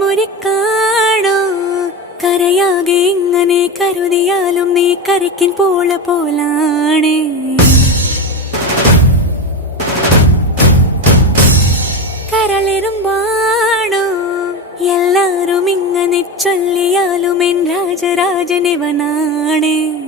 മുറിക്കാണോ കരയാകെ ഇങ്ങനെ കരുതിയാലും നീ കരയ്ക്കിൻ പോലാണ് കരളിരുമ്പാണോ എല്ലാരും ഇങ്ങനെ ചൊല്ലിയാലും എൻ രാജരാജനിവനാണ്